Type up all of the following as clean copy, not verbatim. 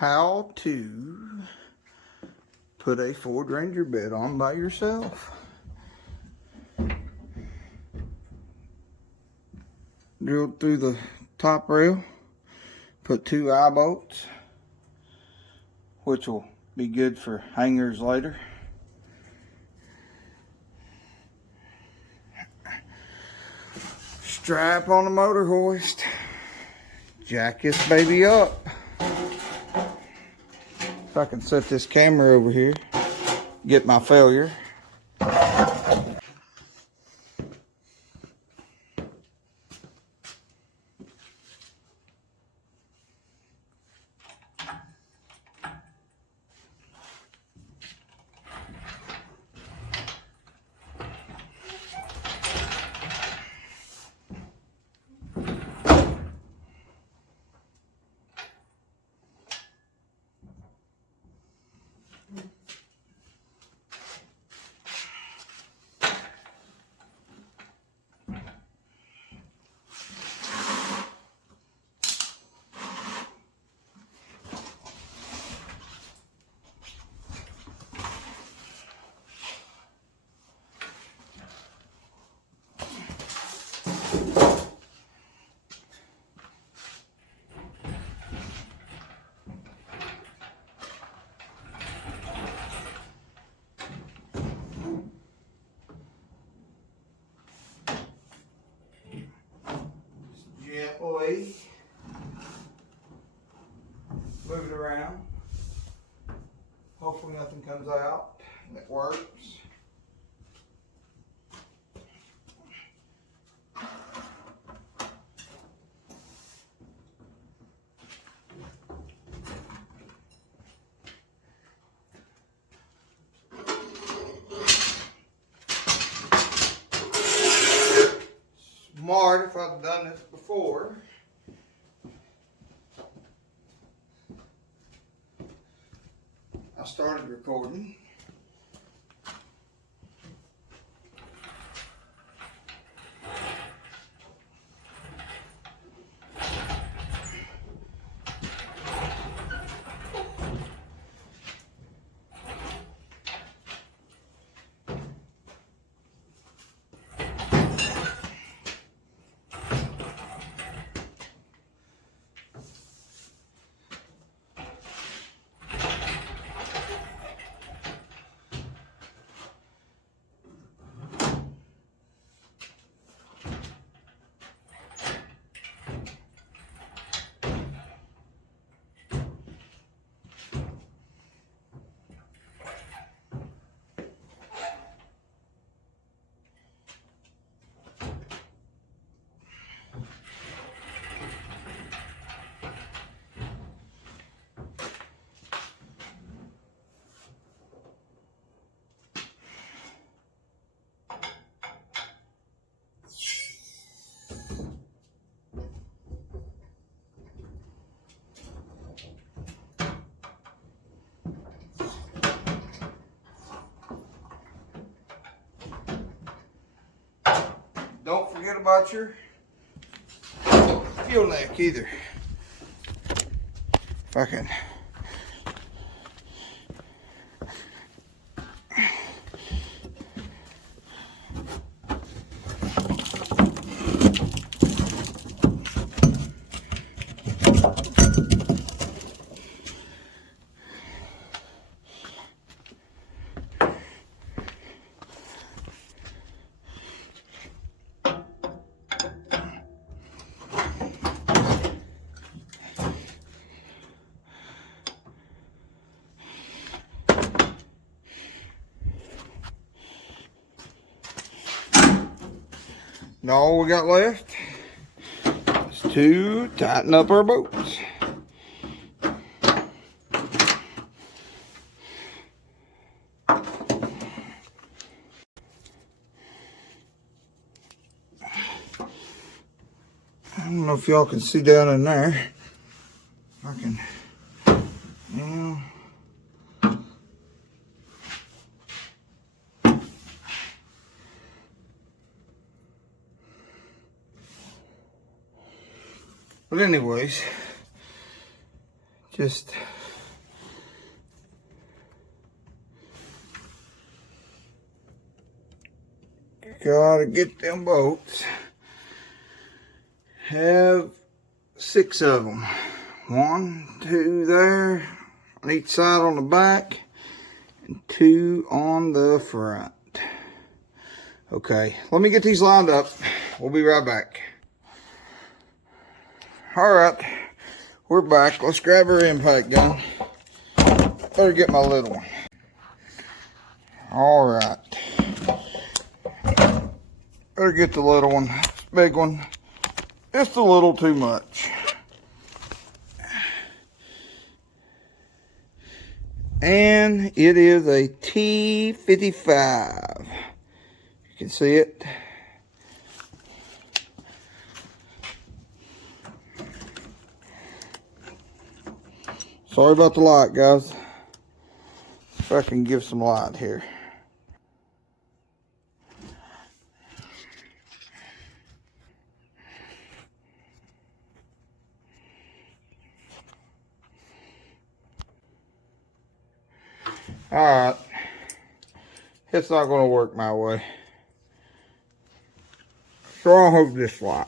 how to put a Ford Ranger bed on by yourself. Drilled through the top rail, put 2 eye bolts, which will be good for hangers later. Strap on the motor hoist, jack this baby up. If I can set this camera over here, get my failure. Gently move it around. Hopefully nothing comes out. It works. Smart if I've done this before. I started recording. Don't forget about your fuel neck either. If I can. Now all we got left is to tighten up our bolts. I don't know if y'all can see down in there. I can, yeah. But anyways, just Gotta get them bolts. Have 6 of them. 1, 2 there on each side on the back, and 2 on the front. Okay, let me get these lined up. We'll be right back. All right, we're back. Let's grab our impact gun. Better get my little one. All right. Better get the little one. This big one, just a little too much. And it is a T55. You can see it. Sorry about the light, guys. If I can give some light here. Alright. It's not going to work my way. So I'll hook this light.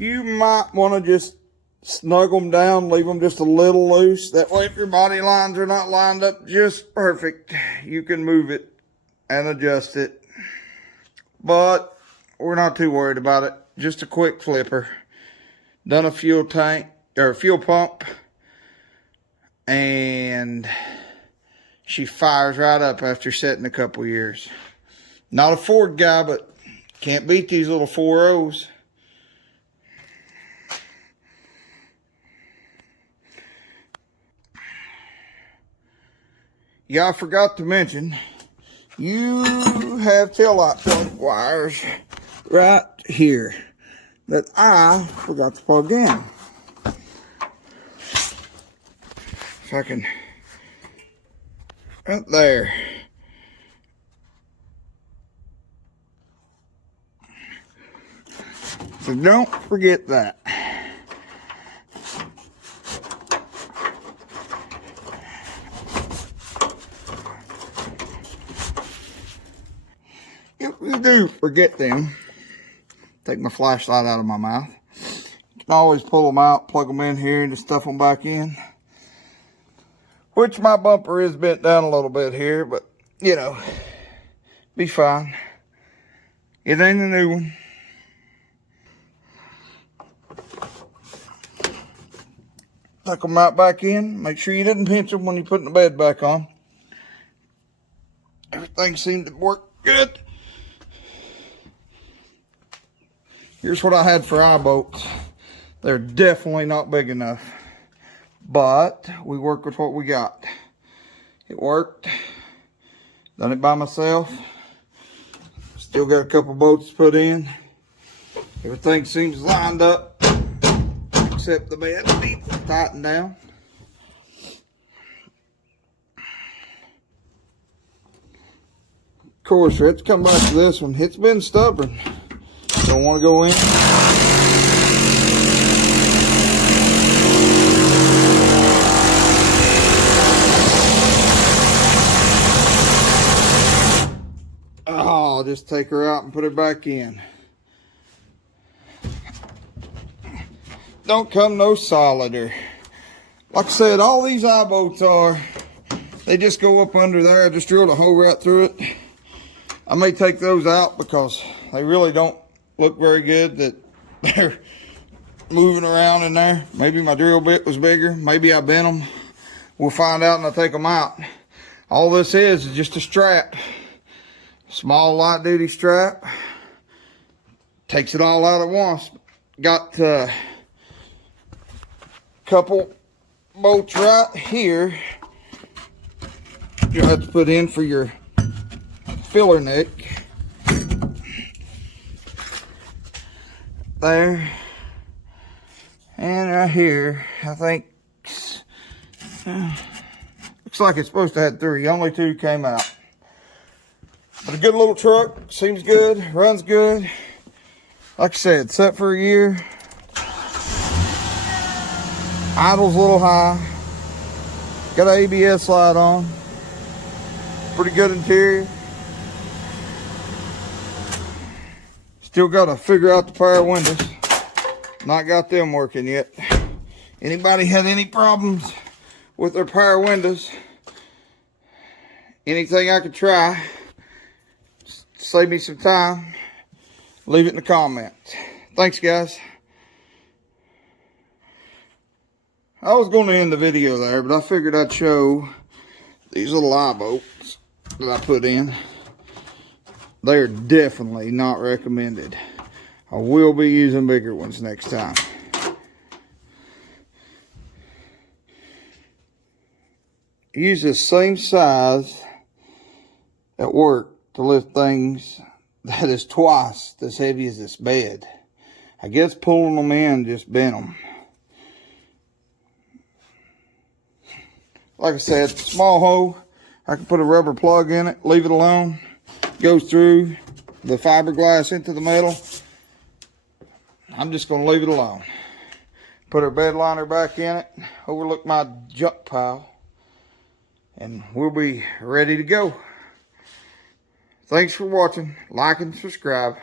You might want to just snug them down, leave them just a little loose. That way if your body lines are not lined up just perfect, you can move it and adjust it. But we're not too worried about it. Just a quick flipper. Done a fuel tank, or fuel pump. And she fires right up after setting a couple years. Not a Ford guy, but can't beat these little 4.0s. Yeah, I forgot to mention, you have taillight plug wires right here that I forgot to plug in. If I can, right there. So don't forget that. If you do forget them, take my flashlight out of my mouth. You can always pull them out, plug them in here, and just stuff them back in. Which my bumper is bent down a little bit here, but, you know, be fine. It ain't a new one. Tuck them right back in. Make sure you didn't pinch them when you're putting the bed back on. Everything seemed to work good. Here's what I had for eye bolts. They're definitely not big enough, but we work with what we got. It worked. Done it by myself. Still got a couple bolts to put in. Everything seems lined up, except the bed needs to tighten down. Of course, let's come back to this one. It's been stubborn. Don't want to go in. Oh, I'll just take her out and put her back in. Don't come no solider. Like I said, all these eye bolts they just go up under there. I just drilled a hole right through it. I may take those out because they really don't look very good that they're moving around in there. Maybe my drill bit was bigger. Maybe I bent them. We'll find out and I'll take them out. All this is just a strap. Small light duty strap. Takes it all out at once. Got a couple bolts right here. You'll have to put in for your filler neck. There. And right here, I think. Looks like it's supposed to have 3. Only 2 came out. But a good little truck. Seems good. Runs good. Like I said, set for a year. Idle's a little high. Got an ABS light on. Pretty good interior. Still got to figure out the power windows. Not got them working yet. Anybody had any problems with their power windows? Anything I could try, save me some time, leave it in the comments. Thanks, guys. I was going to end the video there, but I figured I'd show these little eye bolts that I put in. They're definitely not recommended. I will be using bigger ones next time. Use the same size at work to lift things that is twice as heavy as this bed. I guess pulling them in just bent them. Like I said, small hole. I can put a rubber plug in it, leave it alone. Goes through the fiberglass into the metal. I'm just going to leave it alone. Put our bed liner back in it. Overlook my junk pile. And we'll be ready to go. Thanks for watching. Like and subscribe.